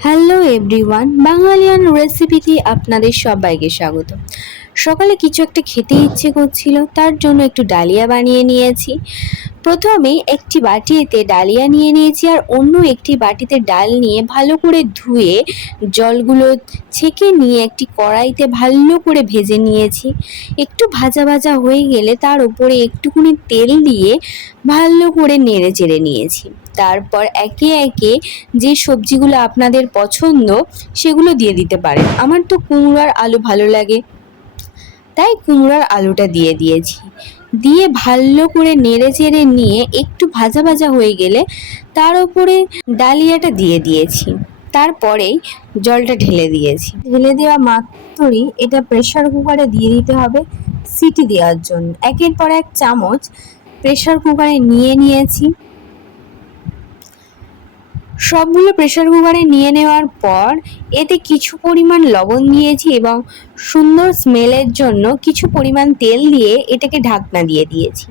Hello everyone, বাঙালিয়ান রেসিপিতে আপনাদের সবাইকে স্বাগত। সকালে কিছু একটা খেতে ইচ্ছে করছিল, তার জন্য একটু ডালিয়া বানিয়ে নিয়েছি। প্রথমে একটি বাটিতে ডালিয়া নিয়ে নিয়েছি আর অন্য একটি বাটিতে ডাল নিয়ে ভালো করে ধুয়ে জলগুলো ছেঁকে নিয়ে একটি কড়াইতে ভালো করে ভেজে নিয়েছি। একটু ভাজা ভাজা হয়ে গেলে তার উপরে একটুখানি তেল দিয়ে ভালো করে নেড়ে চেড়ে নিয়েছি। তারপর একে একে যে সবজিগুলো আপনাদের পছন্দ সেগুলো দিয়ে দিতে পারেন। আমার তো কুমড়ো আর আলু ভালো লাগে, তাই কুমড়োর আলুটা দিয়ে দিয়েছি। দিয়ে ভালো করে নেড়ে চেড়ে নিয়ে একটু ভাজা ভাজা হয়ে গেলে তার উপরে ডালিয়াটা দিয়ে দিয়েছি। তারপরেই জলটা ঢেলে দিয়েছি। ঢেলে দেওয়া মাত্রই এটা প্রেসার কুকারে দিয়ে দিতে হবে সিটি দেওয়ার জন্য। একের পর এক চামচ প্রেসার কুকারে নিয়ে নিয়েছি। সবগুলো প্রেসার কুকারে নিয়ে নেওয়ার পর এতে কিছু পরিমাণ লবণ দিয়েছি এবং সুন্দর স্মেলের জন্য কিছু পরিমাণ তেল দিয়ে এটাকে ঢাকনা দিয়ে দিয়েছি।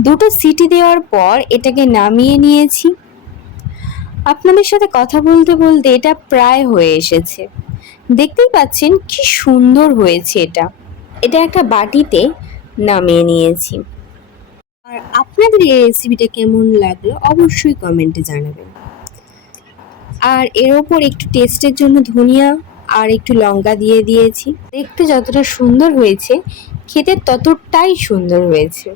দুটো সিটি দেওয়ার পর এটাকে নামিয়ে নিয়েছি। আপনাদের সাথে কথা বলতে বলতে এটা প্রায় হয়ে এসেছে। দেখতেই পাচ্ছেন কি সুন্দর হয়েছে। এটা একটা বাটিতে নামিয়ে নিয়েছি। আর আপনাদের এই রেসিপিটা কেমন লাগলো অবশ্যই কমেন্টে জানাবেন। আর এর ওপর একটু টেস্টের জন্য ধনিয়া আর একটু লঙ্কা দিয়ে দিয়েছি। দেখতে যতটা সুন্দর হয়েছে খেতে ততটাই সুন্দর হয়েছে।